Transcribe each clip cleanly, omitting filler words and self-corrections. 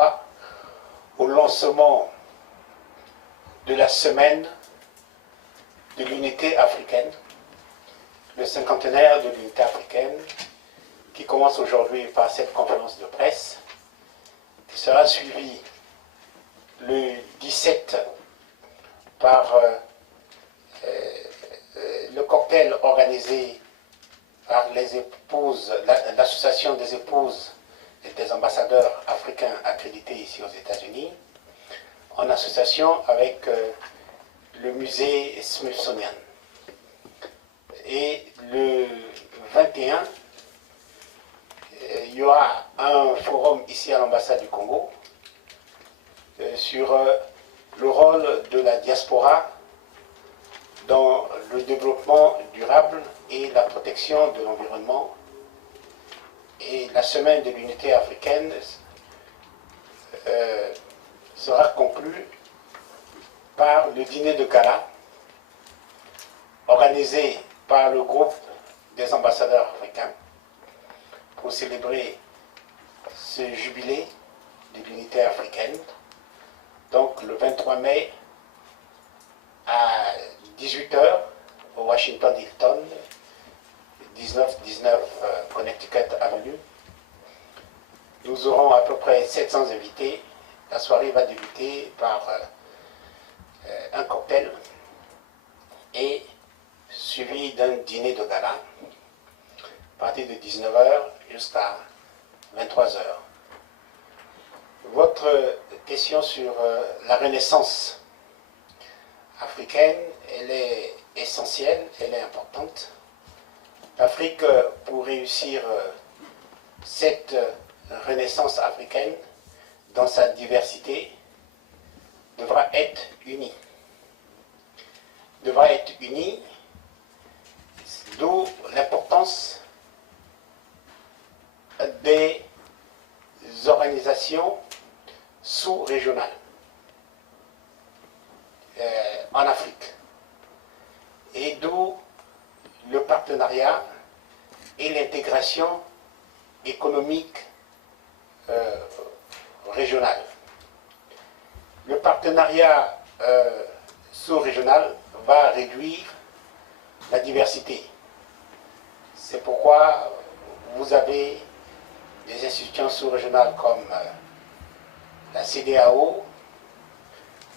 fois au lancement de la semaine de l'unité africaine, le cinquantenaire de l'unité africaine, qui commence aujourd'hui par cette conférence de presse, qui sera suivie le 17 par le cocktail organisé par les épouses, l'association des épouses et des ambassadeurs africains accrédités ici aux États-Unis, en association avec le musée Smithsonian. Et le 21, il y aura un forum ici à l'ambassade du Congo sur le rôle de la diaspora dans le développement durable et la protection de l'environnement. Et la semaine de l'unité africaine sera conclue par le dîner de gala organisé par le groupe des ambassadeurs africains pour célébrer ce jubilé de l'unité africaine. Donc le 23 mai à 18 h au Washington Hilton, 1919 Connecticut Avenue. Nous aurons à peu près 700 invités. La soirée va débuter par un cocktail et suivi d'un dîner de gala à partir de 19 h jusqu'à 23 h. Votre question sur la renaissance africaine, elle est essentielle, elle est importante. L'Afrique, pour réussir cette renaissance africaine dans sa diversité, devra être unie. Devra être unie, d'où l'importance des organisations sous-régionales en Afrique. Et d'où le partenariat et l'intégration économique régionale. Le partenariat sous-régional va réduire la diversité. C'est pourquoi vous avez des institutions sous-régionales comme la CEDEAO,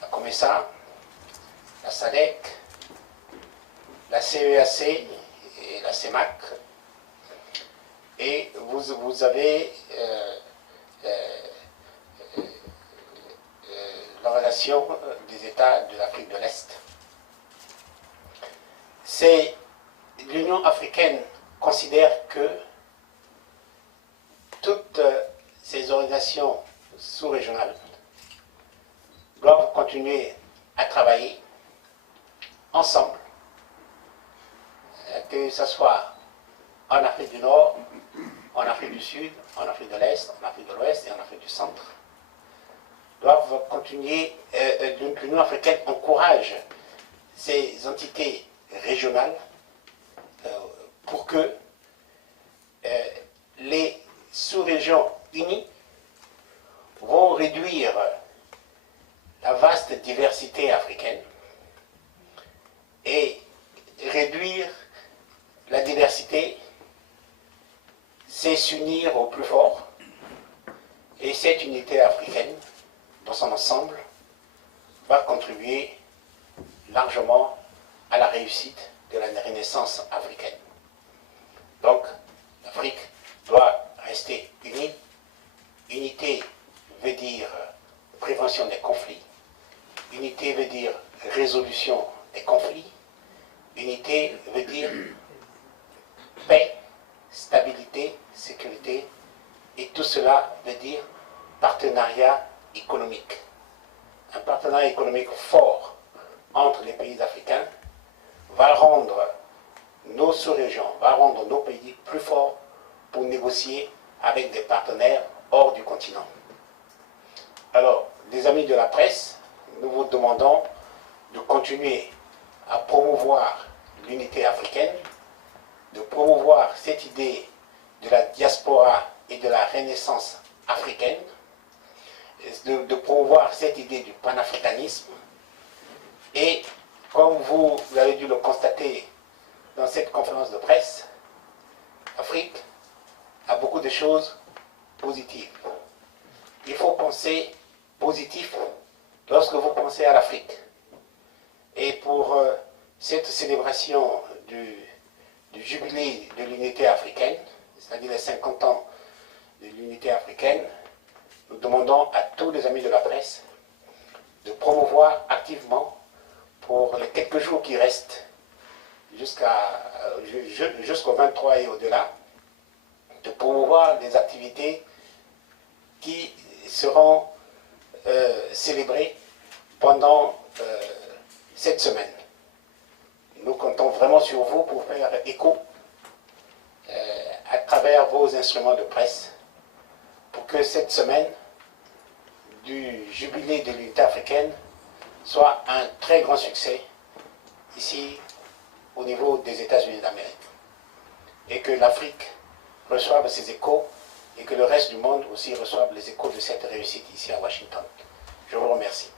la COMESA, la SADC, la CEAC et la CEMAC. Et vous avez l'Organisation des États de l'Afrique de l'Est. L'Union africaine considère que toutes ces organisations sous-régionales doivent continuer à travailler ensemble, que ce soit en Afrique du Nord, en Afrique du Sud, en Afrique de l'Est, en Afrique de l'Ouest et en Afrique du Centre, doivent continuer, l'Union africaine encourage ces entités régionales pour que les sous-régions unies vont réduire la vaste diversité africaine et réduire la diversité, c'est s'unir au plus fort. Et cette unité africaine, dans son ensemble, va contribuer largement à la réussite de la renaissance africaine. Donc, l'Afrique doit rester unie. Unité veut dire prévention des conflits. Unité veut dire résolution des conflits. Unité veut dire paix, stabilité, sécurité. Et tout cela veut dire partenariat économique. Un partenariat économique fort entre les pays africains va rendre nos sous-régions, va rendre nos pays plus forts pour négocier avec des partenaires hors du continent. Alors, les amis de la presse, nous vous demandons de continuer à promouvoir l'unité africaine, de promouvoir cette idée de la diaspora et de la renaissance africaine, promouvoir cette idée du panafricanisme. Et comme vous avez dû le constater dans cette conférence de presse, l'Afrique a beaucoup de choses positives. Il faut penser positif lorsque vous pensez à l'Afrique. Et pour cette célébration du jubilé de l'unité africaine, c'est-à-dire les 50 ans de l'unité africaine, nous demandons à tous les amis de la presse de promouvoir activement pour les quelques jours qui restent jusqu'au 23 et au-delà, de promouvoir des activités qui seront célébrées pendant cette semaine. Nous comptons vraiment sur vous pour faire écho à travers vos instruments de presse pour que cette semaine du jubilé de l'unité africaine soit un très grand succès ici au niveau des États-Unis d'Amérique. Et que l'Afrique reçoive ses échos et que le reste du monde aussi reçoive les échos de cette réussite ici à Washington. Je vous remercie.